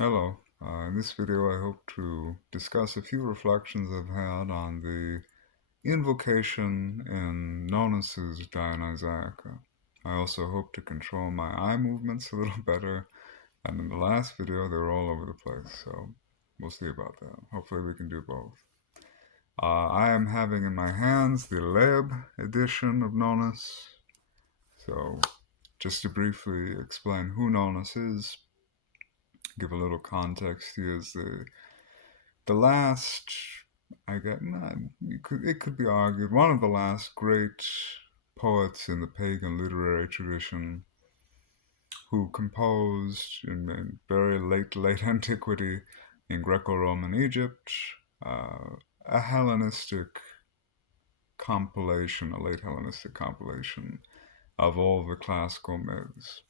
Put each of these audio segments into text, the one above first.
Hello. In this video, I hope to discuss a few reflections I've had on the invocation in Nonnos' Dionysiaca. I also hope to control my eye movements a little better, and in the last video, they were all over the place, so we'll see about that. Hopefully, we can do both. I am having in my hands the Leb edition of Nonnos, so just to briefly explain who Nonnos is, give a little context, he is the last, I get, it could be argued, one of the last great poets in the pagan literary tradition who composed in very late antiquity in Greco-Roman Egypt a Hellenistic compilation, a late Hellenistic compilation of all the classical myths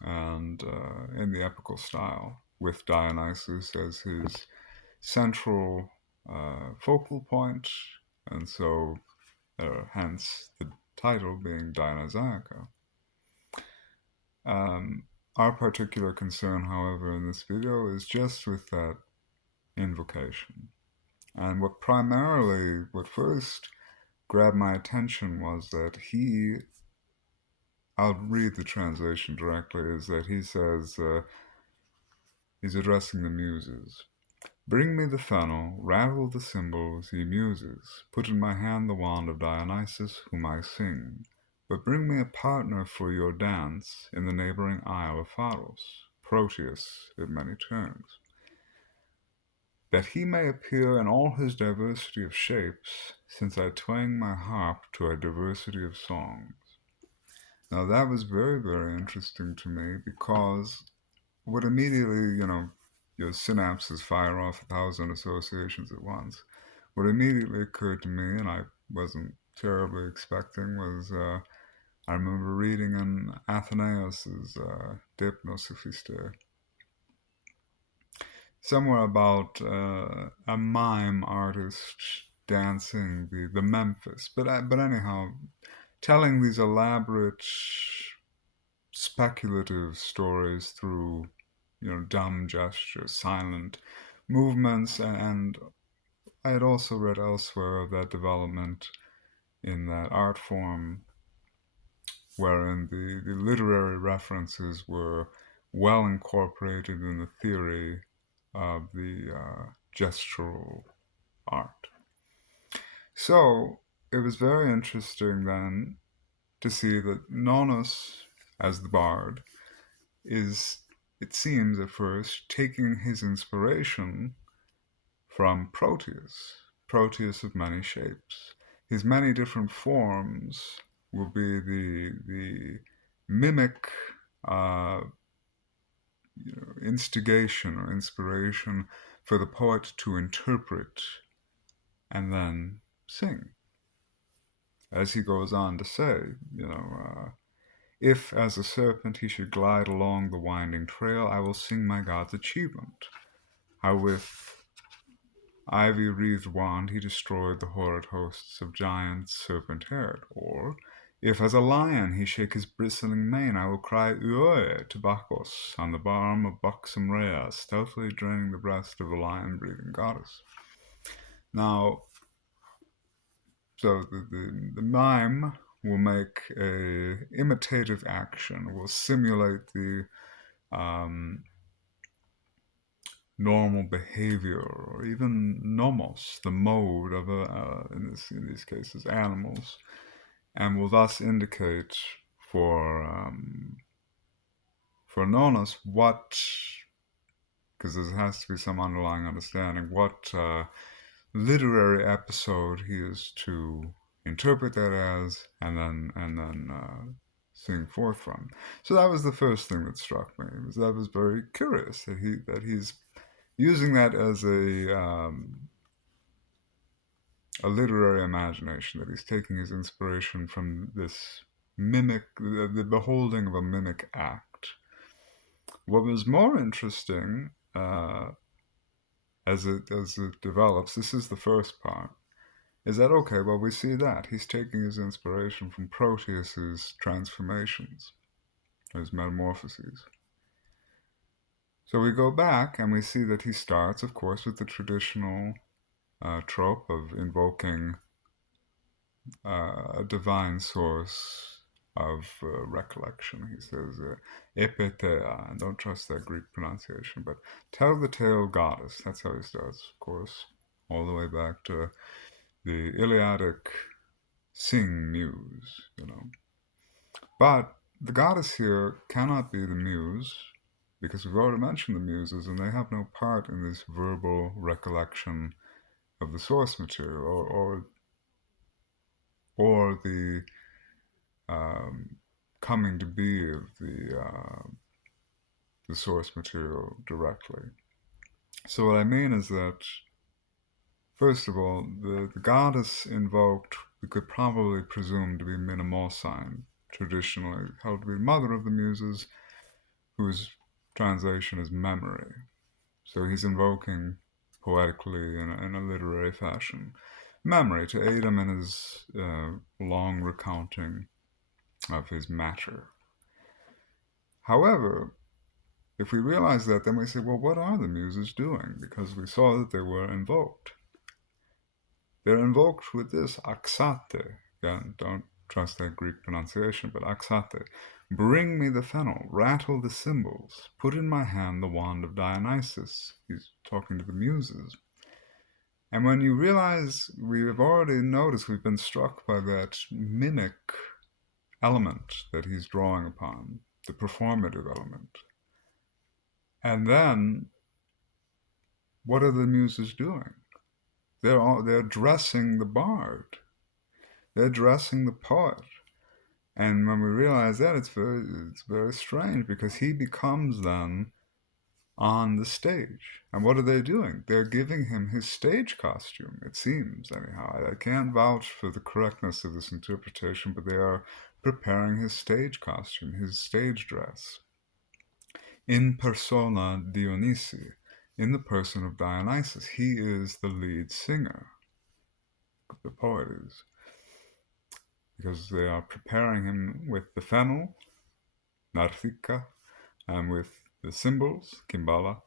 and in the epical style, with Dionysus as his central focal point, and so hence the title being Dionysiaca. Um, our particular concern, however, in this video is just with that invocation. And what first grabbed my attention was that I'll read the translation directly, is that he says, he's addressing the muses. Bring me the fennel, rattle the cymbals, ye muses. Put in my hand the wand of Dionysus, whom I sing. But bring me a partner for your dance in the neighboring isle of Pharos, Proteus in many terms, that he may appear in all his diversity of shapes, since I twang my harp to a diversity of songs. Now that was very, very interesting to me because what immediately, your synapses fire off 1,000 associations at once. What immediately occurred to me, and I wasn't terribly expecting, was I remember reading in Athenaeus's De Hypnosophiste somewhere about a mime artist dancing the Memphis, but anyhow, telling these elaborate speculative stories through dumb gestures, silent movements, and I had also read elsewhere of that development in that art form wherein the literary references were well incorporated in the theory of the gestural art. So it was very interesting then to see that Nonnos, as the bard, is, it seems at first, taking his inspiration from Proteus of many shapes. His many different forms will be the mimic instigation or inspiration for the poet to interpret and then sing. As he goes on to say, if as a serpent he should glide along the winding trail, I will sing my God's achievement. How with ivy-wreathed wand he destroyed the horrid hosts of giants serpent-haired. Or, if as a lion he shake his bristling mane, I will cry Uoe to Bacchus on the barm of buxom Rhea, stealthily draining the breast of the lion-breathing goddess. Now, so the mime will make a imitative action, will simulate the normal behavior, or even nomos, the mode of in these cases animals, and will thus indicate for for Nonnos what, because there has to be some underlying understanding, what literary episode he is to interpret that as, and then sing forth from. So that was the first thing that struck me. That was very curious that he's using that as a literary imagination, that he's taking his inspiration from this mimic, the beholding of a mimic act. What was more interesting as it develops, this is the first part, is that okay? Well, we see that he's taking his inspiration from Proteus's transformations, his metamorphoses. So we go back and we see that he starts, of course, with the traditional trope of invoking a divine source of recollection. He says, epetea, and don't trust that Greek pronunciation, but tell the tale, goddess. That's how he starts, of course, all the way back to the Iliadic sing muse, you know. But the goddess here cannot be the muse, because we've already mentioned the muses, and they have no part in this verbal recollection of the source material, or the um, coming to be of the source material directly. So what I mean is that, first of all, the goddess invoked we could probably presume to be Minamosine, traditionally held to be mother of the muses, whose translation is memory. So he's invoking poetically in a literary fashion memory to aid him in his long recounting of his matter. However, if we realize that, then we say, well, what are the muses doing? Because we saw that they were invoked. They're invoked with this axate. Again, don't trust that Greek pronunciation, but axate. Bring me the fennel, rattle the cymbals, put in my hand the wand of Dionysus. He's talking to the muses. And when you realize we have already noticed, we've been struck by that mimic element that he's drawing upon, the performative element. And then, what are the muses doing? They're dressing the bard. They're dressing the poet. And when we realize that, it's very strange, because he becomes then on the stage. And what are they doing? They're giving him his stage costume, it seems, anyhow. I can't vouch for the correctness of this interpretation, but they are preparing his stage costume, his stage dress. In persona Dionysi, in the person of Dionysus. He is the lead singer, the poet is, because they are preparing him with the fennel, narthika, and with the cymbals, kimbala,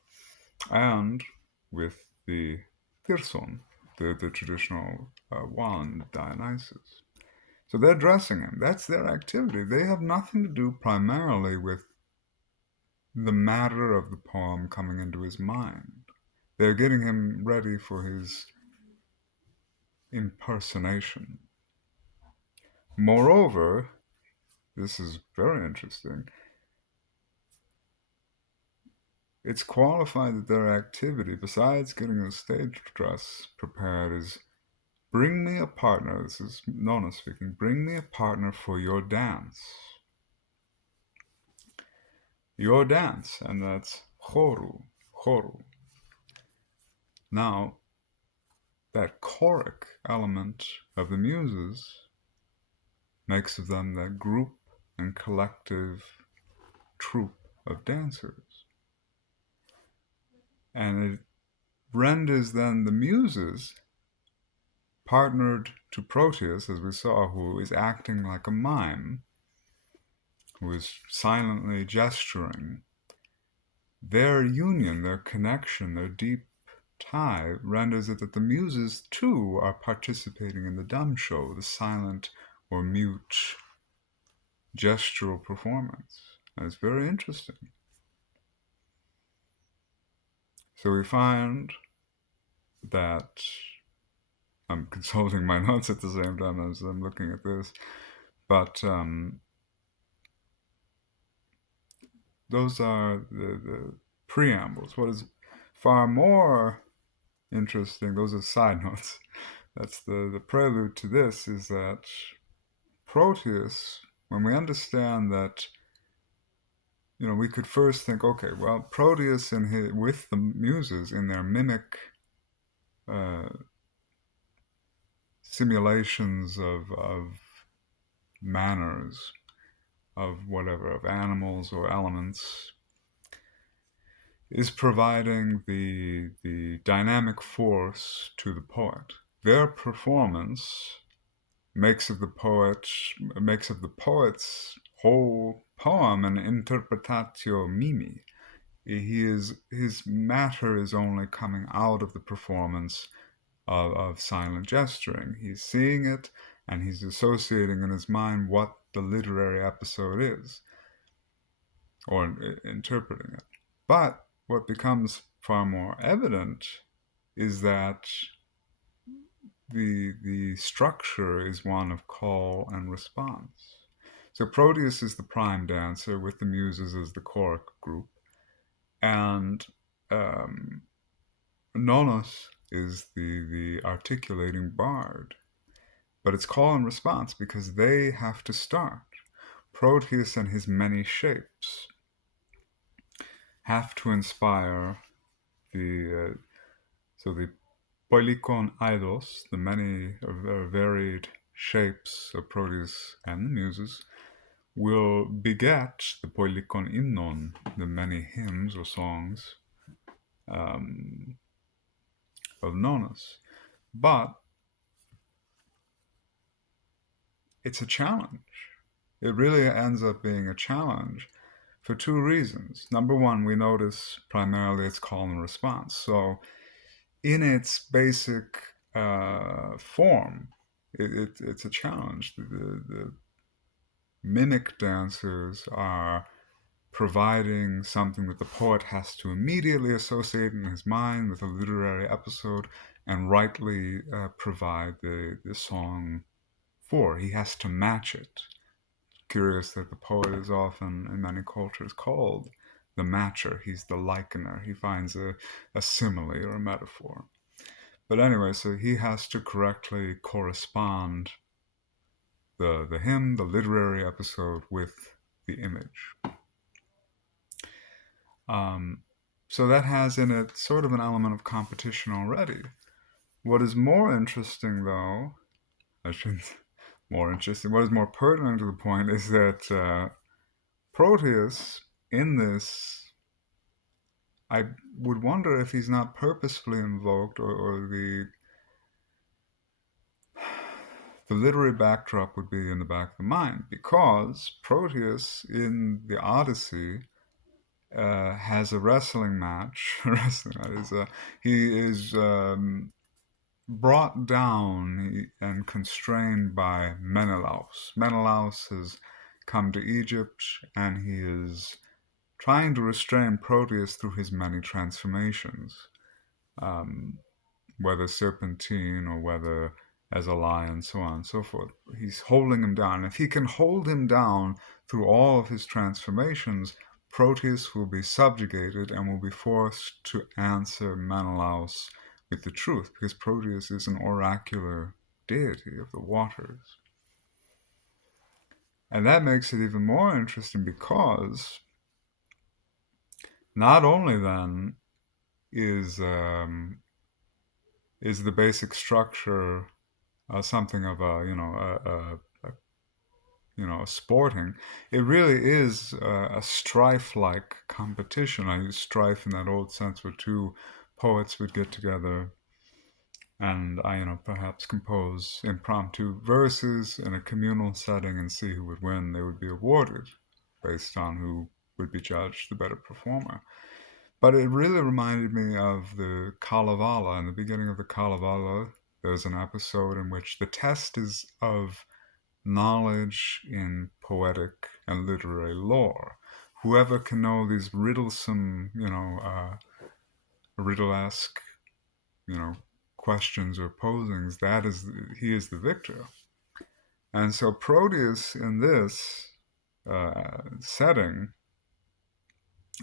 and with the thyrson, the traditional wand, Dionysus. So they're dressing him. That's their activity. They have nothing to do primarily with the matter of the poem coming into his mind. They're getting him ready for his impersonation. Moreover, this is very interesting, it's qualified that their activity, besides getting a stage dress prepared, is bring me a partner. This is Nonnos speaking. Bring me a partner for your dance. Your dance, and that's choru, choru. Now, that choric element of the muses makes of them that group and collective troupe of dancers. And it renders then the muses partnered to Proteus, as we saw, who is acting like a mime, who is silently gesturing. Their union, their connection, their deep tie renders it that the muses too are participating in the dumb show, the silent or mute gestural performance. And it's very interesting. So we find that I'm consulting my notes at the same time as I'm looking at this, but those are the preambles. What is far more interesting, those are side notes. That's the prelude to this, is that Proteus, when we understand that, we could first think, okay, well, Proteus with the muses in their mimic simulations of manners, of whatever, of animals or elements, is providing the dynamic force to the poet. Their performance makes of the poet's whole poem an interpretatio mimi. his matter is only coming out of the performance of silent gesturing. He's seeing it and he's associating in his mind what the literary episode is, or interpreting it. But what becomes far more evident is that the structure is one of call and response. So Proteus is the prime dancer with the Muses as the choric group, and um, Nonnos is the articulating bard. But it's call and response because they have to start. Proteus and his many shapes have to inspire the so the poikon eidos, the many varied shapes of Proteus and the Muses, will beget the poikon hymnon, the many hymns or songs um, of Nonnos. But it's a challenge. It really ends up being a challenge for two reasons. Number one, we notice primarily it's call and response. So, in its basic form, it's a challenge. The mimic dancers are providing something that the poet has to immediately associate in his mind with a literary episode and rightly provide the song for. He has to match it. Curious that the poet is often, in many cultures, called the matcher. He's the likener. He finds a simile or a metaphor. But anyway, so he has to correctly correspond the hymn, the literary episode, with the image. So that has in it sort of an element of competition already. What is more interesting, though, I shouldn't, more interesting, what is more pertinent to the point is that Proteus, in this, I would wonder if he's not purposefully invoked, or the literary backdrop would be in the back of the mind, because Proteus in the Odyssey has a wrestling match. He is brought down and constrained by Menelaus. Menelaus has come to Egypt, and he is trying to restrain Proteus through his many transformations, whether serpentine or whether as a lion, so on and so forth. He's holding him down. If he can hold him down through all of his transformations, Proteus will be subjugated and will be forced to answer Menelaus with the truth, because Proteus is an oracular deity of the waters. And that makes it even more interesting because not only then is the basic structure something of a sporting. It really is a strife-like competition. I use strife in that old sense where two poets would get together and perhaps compose impromptu verses in a communal setting and see who would win. They would be awarded based on who would be judged the better performer. But it really reminded me of the Kalevala. In the beginning of the Kalevala, there's an episode in which the test is of knowledge in poetic and literary lore. Whoever can know these riddlesome, riddle-esque, questions or posings, he is the victor. And so Proteus in this setting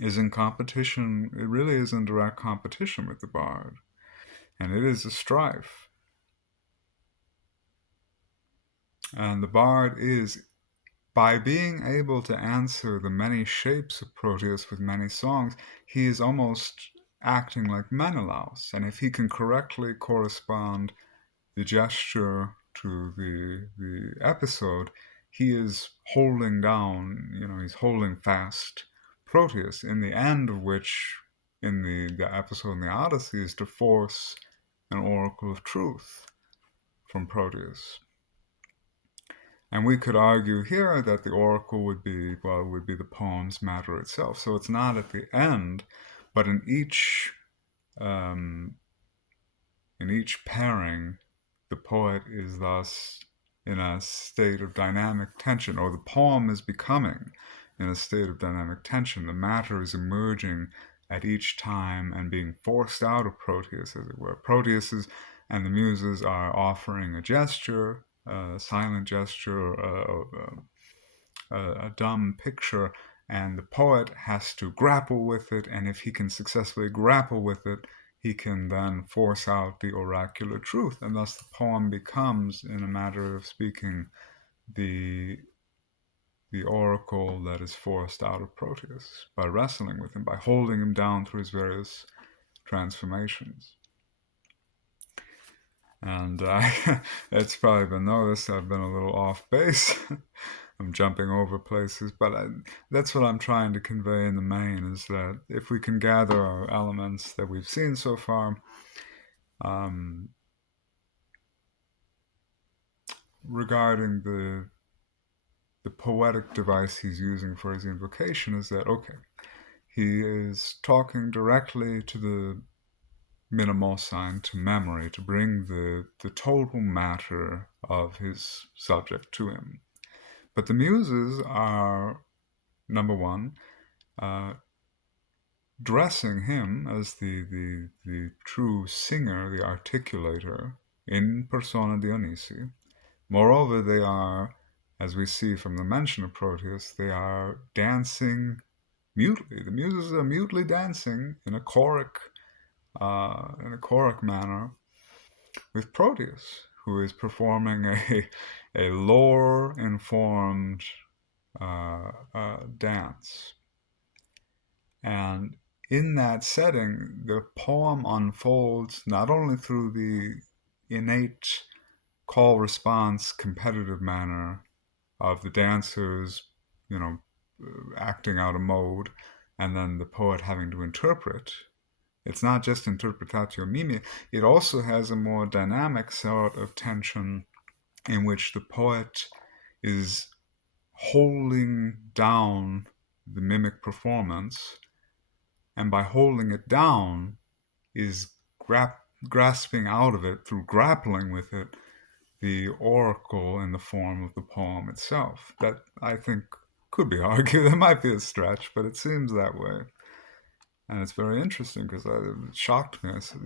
is in competition. It really is in direct competition with the bard, and it is a strife. And the bard is, by being able to answer the many shapes of Proteus with many songs, he is almost acting like Menelaus. And if he can correctly correspond the gesture to the episode, he is holding down, he's holding fast Proteus, in the end of which, in the episode in the Odyssey, is to force an oracle of truth from Proteus. And we could argue here that the oracle would be, well, would be the poem's matter itself. So it's not at the end, but um, in each pairing, the poet is thus in a state of dynamic tension, or the poem is becoming in a state of dynamic tension. The matter is emerging at each time and being forced out of Proteus, as it were. Proteus and the muses are offering a gesture, a silent gesture, a dumb picture, and the poet has to grapple with it. And if he can successfully grapple with it, he can then force out the oracular truth, and thus the poem becomes, in a matter of speaking, the the oracle that is forced out of Proteus by wrestling with him, by holding him down through his various transformations. And it's probably been noticed I've been a little off base. I'm jumping over places, but that's what I'm trying to convey in the main, is that if we can gather our elements that we've seen so far, um, regarding the poetic device he's using for his invocation, is that, okay, he is talking directly to the minimosine, to memory, to bring the total matter of his subject to him. But the muses are, number one, uh, dressing him as the true singer, the articulator, in persona Dionysi. Moreover, they are, as we see from the mention of Proteus, they are dancing mutely. The muses are mutely dancing in a choric manner with Proteus, who is performing a lore-informed dance. And in that setting, the poem unfolds not only through the innate call response competitive manner of the dancers, you know, acting out a mode, and then the poet having to interpret. It's not just interpretatio mimi, it also has a more dynamic sort of tension in which the poet is holding down the mimic performance, and by holding it down is grasping out of it through grappling with it the oracle in the form of the poem itself. That, I think, could be argued. That might be a stretch, but it seems that way. And it's very interesting because it shocked me. I said,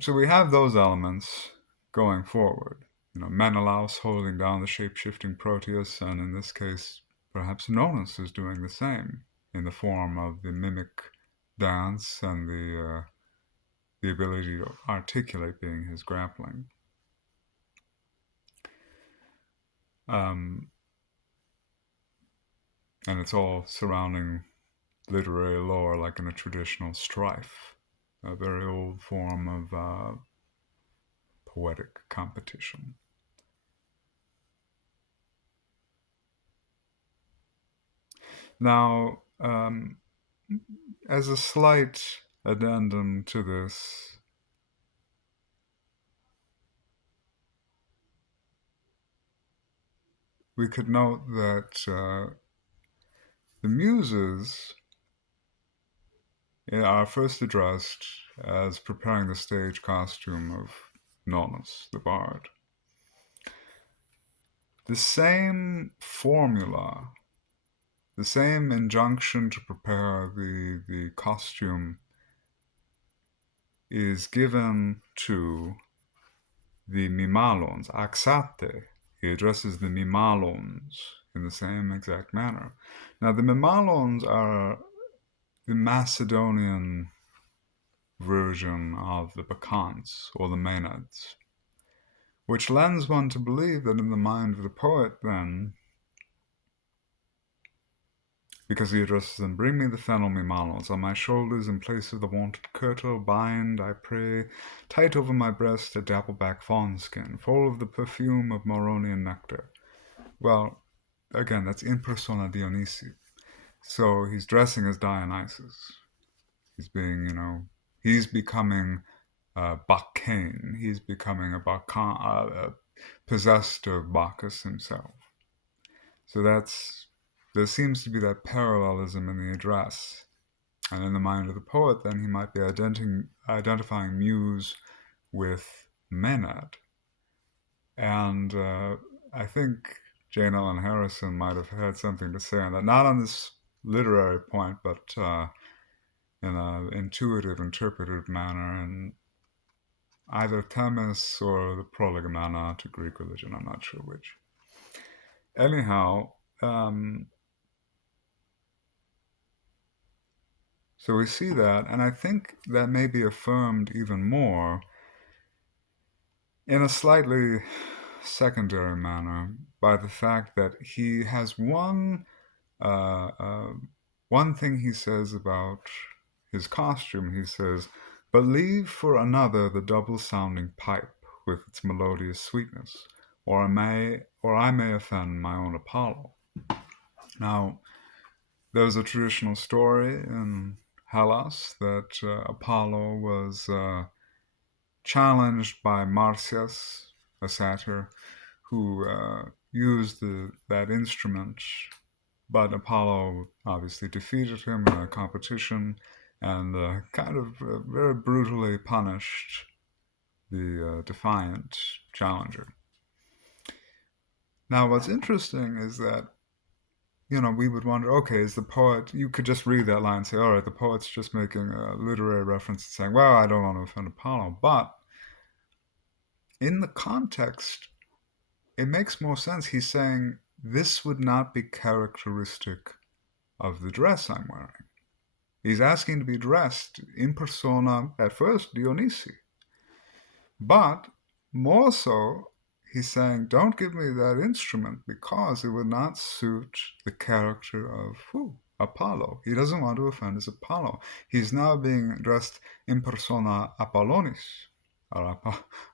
so we have those elements going forward. Menelaus holding down the shape-shifting Proteus, and in this case, perhaps Nonnos is doing the same in the form of the mimic dance and the ability to articulate being his grappling. And it's all surrounding literary lore, like in a traditional strife, a very old form of poetic competition. Now, as a slight addendum to this, we could note that the muses are first addressed as preparing the stage costume of Nonnos, the bard. The same formula, the same injunction to prepare the costume is given to the Mimalons, Axate. He addresses the Mimalons in the same exact manner. Now, the Mimalons are the Macedonian version of the Bacchantes, or the Maenads, which lends one to believe that in the mind of the poet, then, because he addresses them, bring me the fennel Mimalons on my shoulders in place of the wonted kirtle, bind, I pray, tight over my breast a dappleback fawn skin, full of the perfume of Moronian nectar. Well, again, that's in persona Dionysi. So he's dressing as Dionysus. He's being, he's becoming Bacchae. He's becoming possessed of Bacchus himself. So there seems to be that parallelism in the address. And in the mind of the poet, then he might be identifying Muse with Maenad. And I think Jane Ellen Harrison might have had something to say on that. Not on this literary point, but in an intuitive, interpretive manner, in either Themis or the Prolegomena to Greek religion. I'm not sure which. Anyhow, so we see that, and I think that may be affirmed even more in a slightly secondary manner by the fact that he has uh, uh, one thing he says about his costume. He says, "But leave for another the double-sounding pipe with its melodious sweetness, or I may offend my own Apollo." Now, there's a traditional story in Hellas that Apollo was challenged by Marsyas, a satyr, who used that instrument, but Apollo obviously defeated him in a competition and kind of very brutally punished the defiant challenger. Now, what's interesting is that, we would wonder, okay, is the poet, you could just read that line and say, all right, the poet's just making a literary reference and saying, well, I don't want to offend Apollo. But in the context, it makes more sense. He's saying this would not be characteristic of the dress I'm wearing. He's asking to be dressed in persona, at first, Dionysi. But more so, he's saying, don't give me that instrument because it would not suit the character of who? Apollo. He doesn't want to offend his Apollo. He's now being dressed in persona Apollonis, or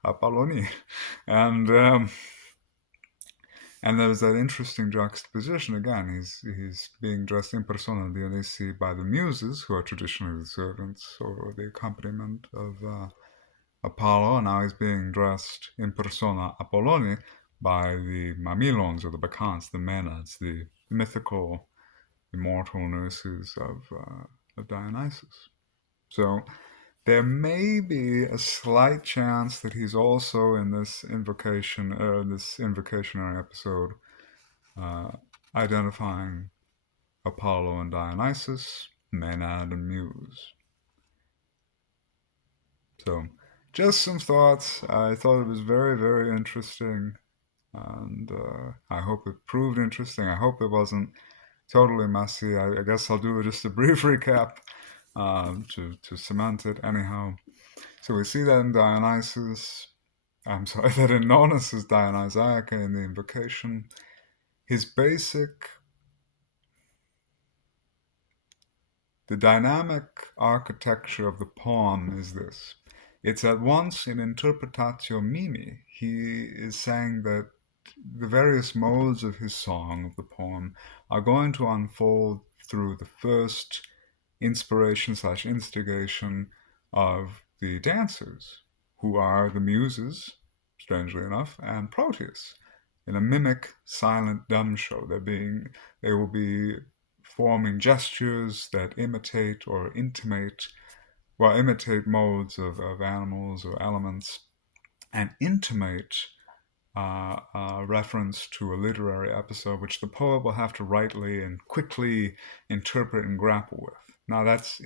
Apolloni. And there's that interesting juxtaposition again. He's being dressed in persona Dionysi by the Muses, who are traditionally the servants or the accompaniment of Apollo, and now he's being dressed in persona Apolloni by the Mamilons or the Bacchantes, the Maenads, the mythical, immortal nurses of Dionysus. So there may be a slight chance that he's also in this invocationary episode identifying Apollo and Dionysus, Maenad and Muse. So just some thoughts. I thought it was very, very interesting, and I hope it proved interesting. I hope it wasn't totally messy. I guess I'll do just a brief recap to cement it. Anyhow, so we see that in Dionysus. I'm sorry, that in Nonnos' Dionysiaca in the Invocation. The dynamic architecture of the poem is this. It's at once an interpretatio mimi. He is saying that the various modes of his song, of the poem, are going to unfold through the first inspiration/instigation of the dancers, who are the Muses, strangely enough, and Proteus, in a mimic, silent, dumb show. They will be forming gestures that imitate modes of animals or elements, and intimate reference to a literary episode which the poet will have to rightly and quickly interpret and grapple with. Now that's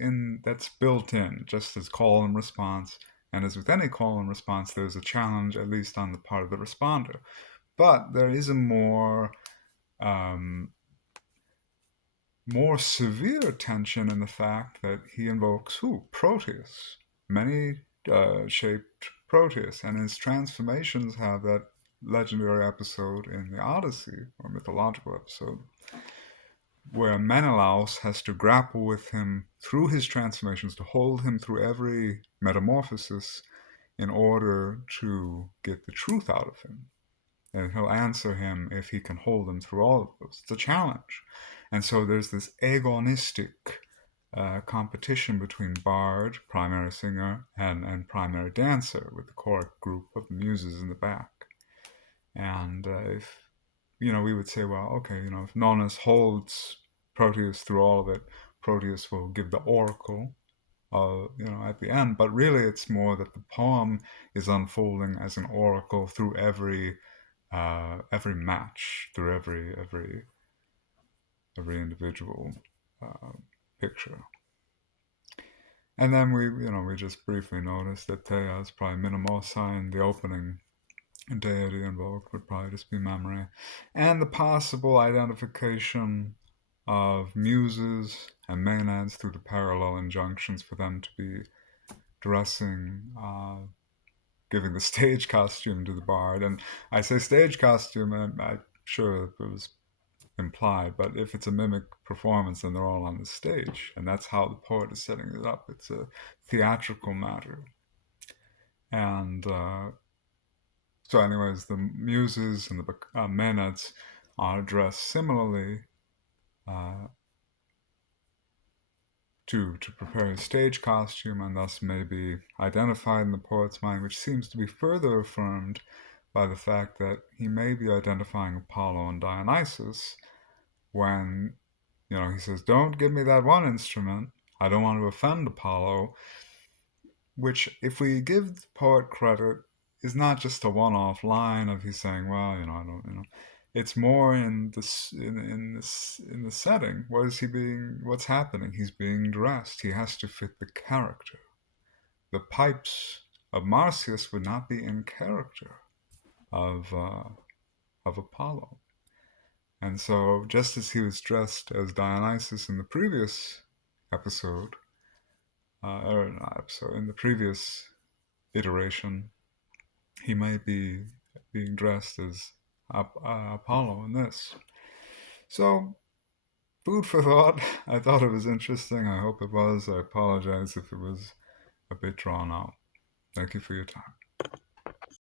built in, just as call and response, and as with any call and response, there's a challenge, at least on the part of the responder. But there is a more severe tension in the fact that he invokes who? Proteus, many shaped Proteus, and his transformations have that legendary episode in the Odyssey, or mythological episode, where Menelaus has to grapple with him through his transformations, to hold him through every metamorphosis in order to get the truth out of him. And he'll answer him if he can hold him through all of those. It's a challenge. And so there's this agonistic competition between bard, primary singer, and primary dancer, with the choric group of muses in the back. And if we would say, well, okay, if Nonnos holds Proteus through all of it, Proteus will give the oracle, at the end. But really, it's more that the poem is unfolding as an oracle through every match, through every individual uh, picture. And then we just briefly noticed that Thea is probably minimal sign. The opening deity invoked would probably just be memory, and the possible identification of muses and maenads through the parallel injunctions for them to be dressing, giving the stage costume to the bard. And I say stage costume, and I'm sure it was implied, but if it's a mimic performance, then they're all on the stage, and that's how the poet is setting it up. It's a theatrical matter. And so, anyways, the muses and the maenads are dressed similarly uh, to prepare a stage costume, and thus may be identified in the poet's mind, which seems to be further affirmed by the fact that he may be identifying Apollo and Dionysus when he says, "Don't give me that one instrument. I don't want to offend Apollo," which, if we give the poet credit, is not just a one-off line of he's saying, well, I don't, it's more in this in the setting. What's happening? He's being dressed. He has to fit the character. The pipes of Marsyas would not be in character of Apollo. And so, just as he was dressed as Dionysus in the previous episode, or not episode, in the previous iteration, he may be being dressed as Apollo in this. So, food for thought. I thought it was interesting. I hope it was. I apologize if it was a bit drawn out. Thank you for your time.